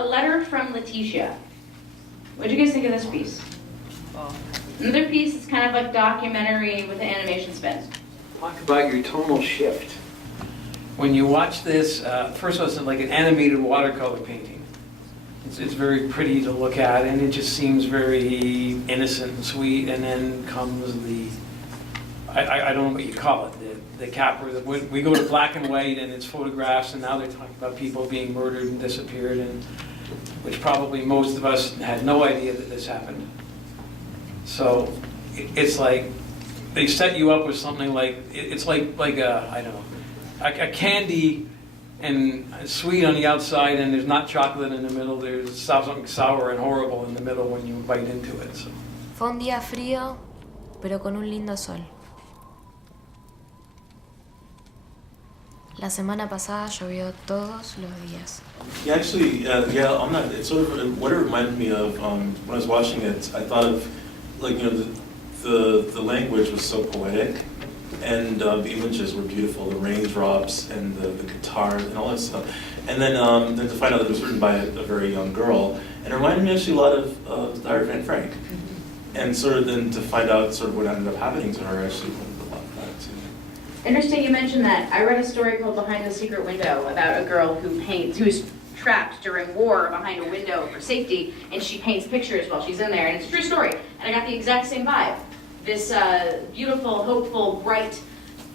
A Letter from Leticia. What did you guys think of this piece? Another piece is kind of like documentary with an animation spin. Talk about your tonal shift. When you watch this, first of all, it's like an animated watercolor painting. It's very pretty to look at, and it just seems very innocent and sweet. And then comes the, I don't know what you call it, the capper. We go to black and white, and it's photographs, and now they're talking about people being murdered and disappeared, and which probably most of us had no idea that this happened. So it's like they set you up with something like it's like a, I don't know, a candy and sweet on the outside, and there's not chocolate in the middle. There's something sour and horrible in the middle when you bite into it. So. Fue un día frío, pero con un lindo sol. La semana pasada llovió todos los días. Yeah, actually, on that, it's sort of what it reminded me of when I was watching it. I thought of, like, you know, the language was so poetic, and the images were beautiful. The raindrops and the guitars and all that stuff. And then to find out that it was written by a very young girl, and it reminded me actually a lot of Diary of Anne Frank. And sort of then to find out sort of what ended up happening to her actually reminded a lot of that too. Interesting you mentioned that. I read a story called Behind the Secret Window about a girl who's trapped during war behind a window for safety, and she paints pictures while she's in there, and it's a true story. And I got the exact same vibe. This beautiful, hopeful, bright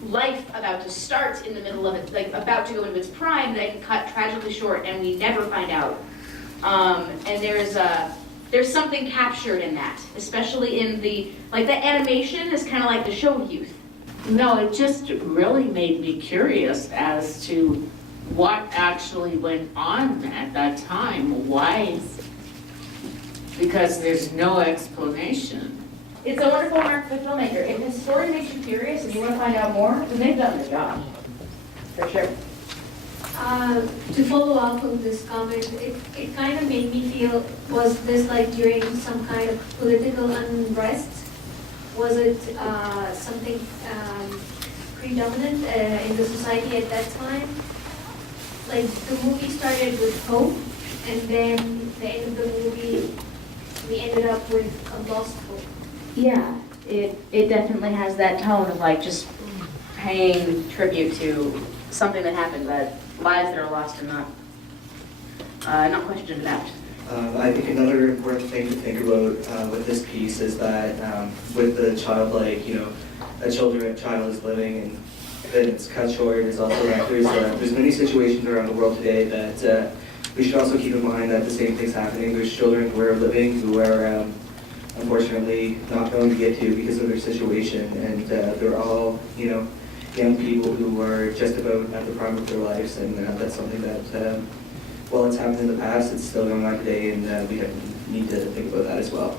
life about to start in the middle of it, like about to go into its prime, that can cut tragically short, and we never find out. And there's something captured in that, especially in the animation is kind of like the show youth. No, it just really made me curious as to what actually went on at that time. Why? Because there's no explanation. It's a wonderful work for the filmmaker. If his story makes you curious and you want to find out more, then they've done their job. For sure. To follow up on this comment, it kind of made me feel, was this like during some kind of political unrest? Was it something predominant in the society at that time? Like the movie started with hope, and then the end of the movie, we ended up with a lost hope. Yeah, it definitely has that tone of like just paying tribute to something that happened, that lives that are lost and not questioned about. I think another important thing to think about with this piece is that with the childlike, you know, a child is living and then it's cut short, is also that there's many situations around the world today that we should also keep in mind that the same thing's happening. There's children who are living who are unfortunately not going to get to because of their situation, and they're all, you know, young people who are just about at the prime of their lives, and that's something that, while it's happened in the past, it's still going on today, and we need to think about that as well.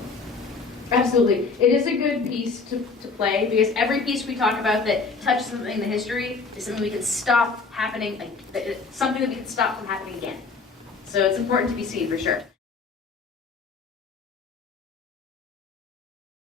Absolutely. It is a good piece to play, because every piece we talk about that touches something in the history is something we can stop happening, something that we can stop from happening again. So it's important to be seen for sure.